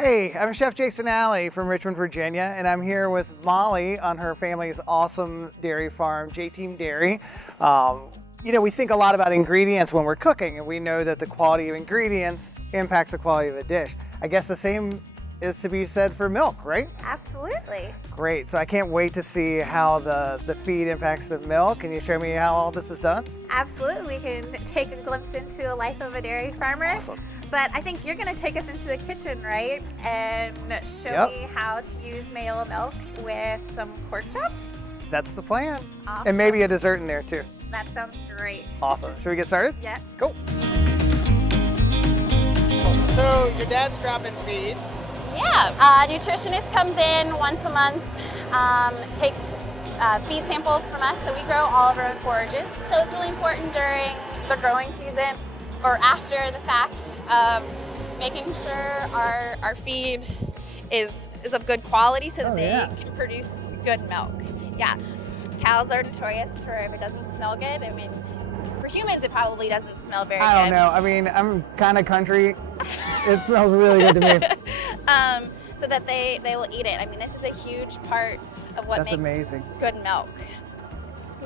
Hey, I'm Chef Jason Alley from Richmond, Virginia, and I'm here with Molly on her family's awesome dairy farm, J-Team Dairy. We think a lot about ingredients when we're cooking, and we know that the quality of ingredients impacts the quality of a dish. I guess the same is to be said for milk, right? Absolutely. Great. So I can't wait to see how the feed impacts the milk. Can you show me how all this is done? Absolutely. We can take a glimpse into the life of a dairy farmer. Awesome. But I think you're going to take us into the kitchen, right? And show me how to use Mayilla milk with some pork chops. That's the plan. Awesome. And maybe a dessert in there too. That sounds great. Awesome. Should we get started? Yeah. Cool. So your dad's dropping feed. Yeah, nutritionist comes in once a month, takes feed samples from us, so we grow all of our own forages. So it's really important during the growing season or after the fact of making sure our feed is of good quality so that they can produce good milk. Yeah, cows are notorious for if it doesn't smell good. I mean, for humans it probably doesn't smell very good. I don't know. I mean, I'm kind of country. It smells really good to me. So that they will eat it. I mean, this is a huge part of what makes amazing. Good milk.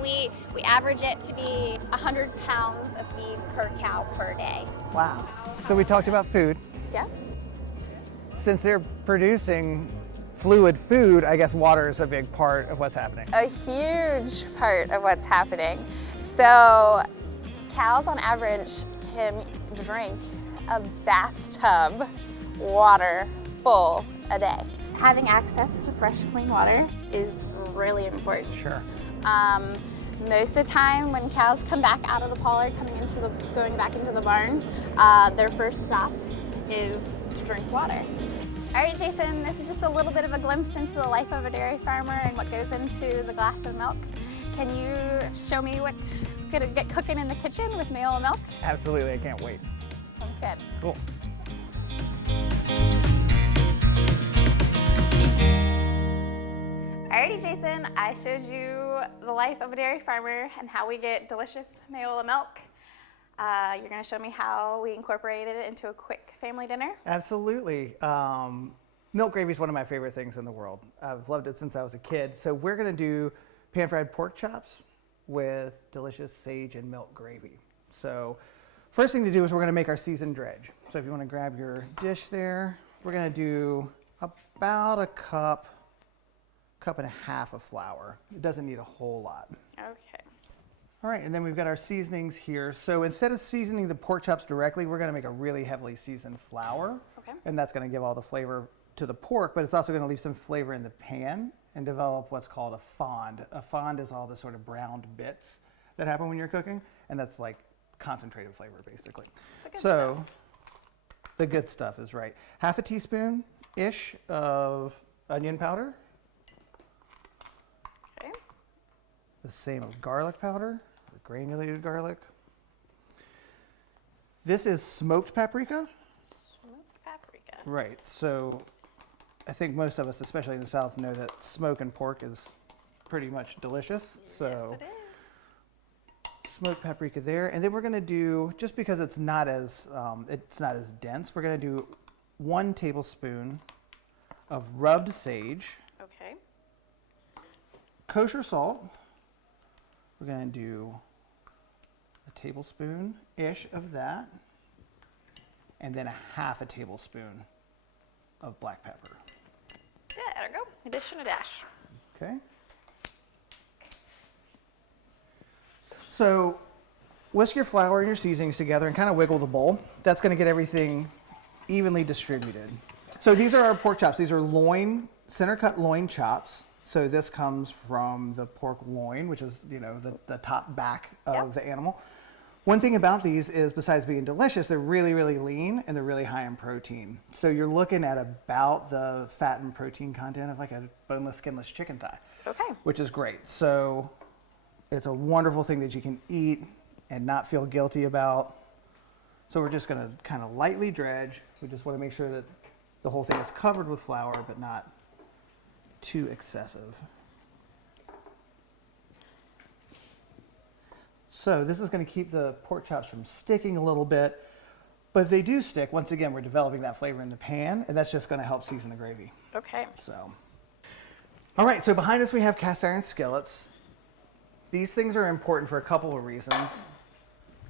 We average it to be 100 pounds of feed per cow per day. Wow. So we talked about food. Yeah. Since they're producing fluid food, I guess water is a big part of what's happening. A huge part of what's happening. So cows on average can drink a bathtub water full a day. Having access to fresh, clean water is really important. Sure. Most of the time when cows come back out of the pollard, going back into the barn, their first stop is to drink water. All right, Jason, this is just a little bit of a glimpse into the life of a dairy farmer and what goes into the glass of milk. Can you show me what's gonna get cooking in the kitchen with Mayilla milk? Absolutely, I can't wait. Sounds good. Cool. Alrighty, Jason, I showed you the life of a dairy farmer and how we get delicious Mayilla milk. You're gonna show me how we incorporated it into a quick family dinner? Absolutely. Milk gravy is one of my favorite things in the world. I've loved it since I was a kid. So we're gonna do pan-fried pork chops with delicious sage and milk gravy. So first thing to do is we're gonna make our seasoned dredge. So if you wanna grab your dish there, we're gonna do about a cup and a half of flour. It doesn't need a whole lot. Okay. All right, and then we've got our seasonings here. So instead of seasoning the pork chops directly, we're gonna make a really heavily seasoned flour. Okay. And that's gonna give all the flavor to the pork, but it's also gonna leave some flavor in the pan and develop what's called a fond. A fond is all the sort of browned bits that happen when you're cooking, and that's like concentrated flavor, basically. So the good stuff is right. Half a teaspoon-ish of onion powder. Okay. The same of garlic powder, or granulated garlic. This is smoked paprika. Smoked paprika. Right, so I think most of us, especially in the South, know that smoking pork is pretty much delicious. So Yes, it is. smoked paprika there, and then we're gonna do, just because it's not as dense, we're gonna do 1 tablespoon of rubbed sage, Okay. kosher salt. We're gonna do a tablespoon-ish of that, and then a half a tablespoon of black pepper. Yeah, there we go. Addition a dash. Okay. So whisk your flour and your seasonings together and kind of wiggle the bowl. That's going to get everything evenly distributed. So these are our pork chops. These are center cut loin chops. So this comes from the pork loin, which is, the top back of the animal. One thing about these is, besides being delicious, they're really, really lean and they're really high in protein. So you're looking at about the fat and protein content of like a boneless, skinless chicken thigh. Okay. Which is great. So it's a wonderful thing that you can eat and not feel guilty about. So we're just gonna kind of lightly dredge. We just wanna make sure that the whole thing is covered with flour, but not too excessive. So this is going to keep the pork chops from sticking a little bit. But if they do stick, once again, we're developing that flavor in the pan, and that's just going to help season the gravy. Okay. So, all right, so behind us we have cast iron skillets. These things are important for a couple of reasons.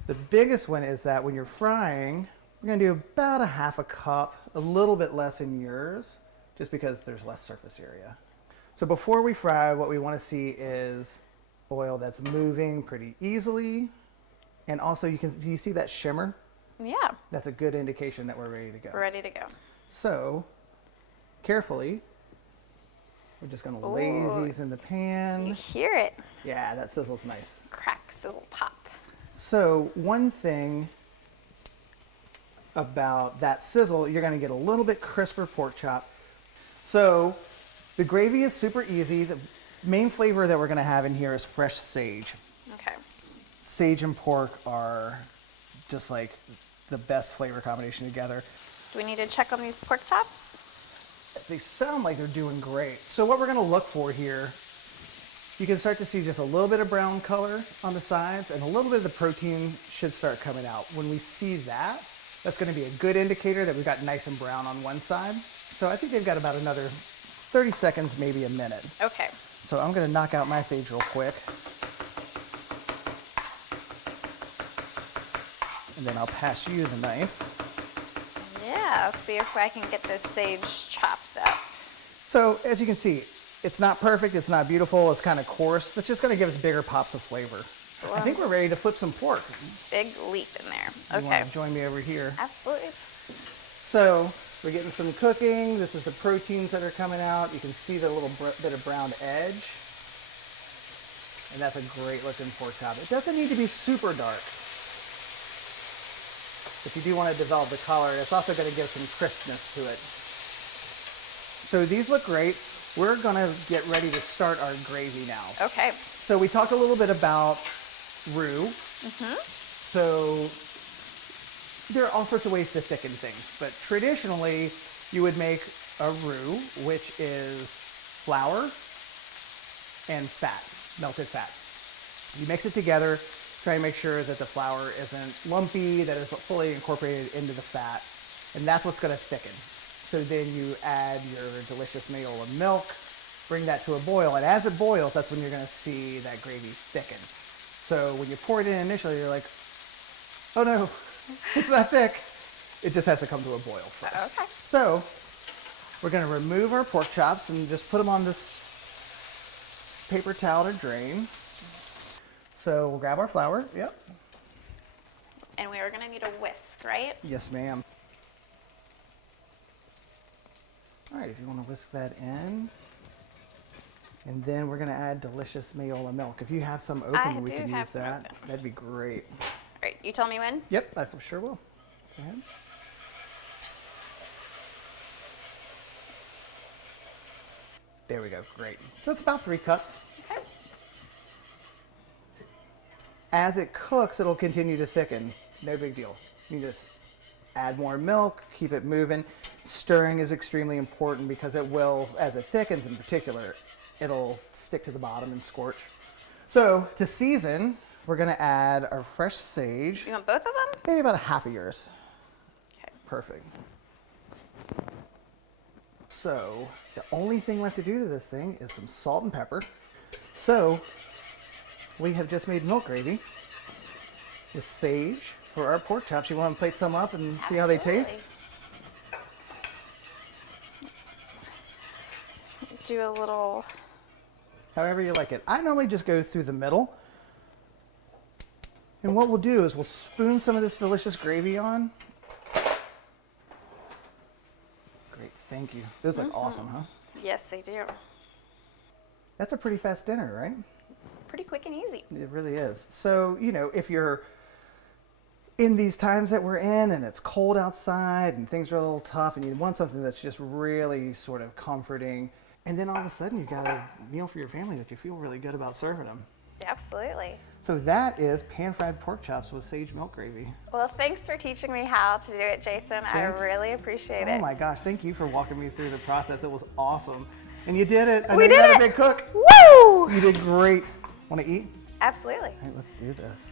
The biggest one is that when you're frying, we're going to do about a half a cup, a little bit less in yours, just because there's less surface area. So before we fry, what we want to see is oil that's moving pretty easily. And also, do you see that shimmer? Yeah. That's a good indication that we're ready to go. We're ready to go. So, carefully, we're just going to lay these in the You pan. hear it. Yeah, that sizzle's nice. Crack, sizzle, pop. So, one thing about that sizzle, you're going to get a little bit crisper pork chop. So, the gravy is super easy. The main flavor that we're going to have in here is fresh sage. Okay. Sage and pork are just like the best flavor combination together. Do we need to check on these pork chops? They sound like they're doing great. So what we're going to look for here, you can start to see just a little bit of brown color on the sides, and a little bit of the protein should start coming out. When we see that, that's going to be a good indicator that we've got nice and brown on one side. So I think they've got about another 30 seconds, maybe a minute. Okay. So I'm going to knock out my sage real quick. And then I'll pass you the knife. Yeah, I'll see if I can get this sage chopped up. So as you can see, it's not perfect, it's not beautiful, it's kind of coarse. That's just going to give us bigger pops of flavor. I think we're ready to flip some pork. Big leap in there. You Okay. want to join me over here? Absolutely. So we're getting some cooking. This is the proteins that are coming out. You can see the little bit of brown edge. And that's a great looking pork chop. It doesn't need to be super dark. If you do want to develop the color, it's also going to give some crispness to it. So these look great. We're going to get ready to start our gravy now. Okay. So we talked a little bit about roux. So there are all sorts of ways to thicken things, but traditionally you would make a roux, which is flour and fat, melted fat. You mix it together, try and make sure that the flour isn't lumpy, that it's fully incorporated into the fat, and that's what's going to thicken. So then you add your delicious Mayola milk, bring that to a boil, and as it boils, that's when you're going to see that gravy thicken. So when you pour it in initially, you're like, oh no, it's not thick. It just has to come to a boil first. Okay. So we're going to remove our pork chops and just put them on this paper towel to drain. So we'll grab our flour. Yep. And we are going to need a whisk, right? Yes, ma'am. All right, if you want to whisk that in. And then we're going to add delicious Mayola milk. If you have some open, we can use that. That'd be great. All right, you tell me when? Yep, I sure will. Go ahead. There we go, great. So it's about 3 cups. Okay. As it cooks, it'll continue to thicken. No big deal. You just add more milk, keep it moving. Stirring is extremely important because it will, as it thickens in particular, it'll stick to the bottom and scorch. So to season, we're gonna add our fresh sage. You want both of them? Maybe about a half of yours. Okay. Perfect. So the only thing left to do to this thing is some salt and pepper. So we have just made milk gravy with sage for our pork chops. You want to plate some up and see how they taste? Let's do a little. However you like it. I normally just go through the middle. And what we'll do is we'll spoon some of this delicious gravy on. Great, thank you. Those look awesome, huh? Yes, they do. That's a pretty fast dinner, right? Pretty quick and easy. It really is. So, you know, if you're in these times that we're in and it's cold outside and things are a little tough and you want something that's just really sort of comforting, and then all of a sudden you've got a meal for your family that you feel really good about serving them. Absolutely. So that is pan-fried pork chops with sage milk gravy. Well, thanks for teaching me how to do it, Jason. Thanks. I really appreciate it. Oh my gosh, thank you for walking me through the process. It was awesome. And you did it. I We know did you're it. not a big cook. Woo! You did great. Want to eat? Absolutely. All right, let's do this.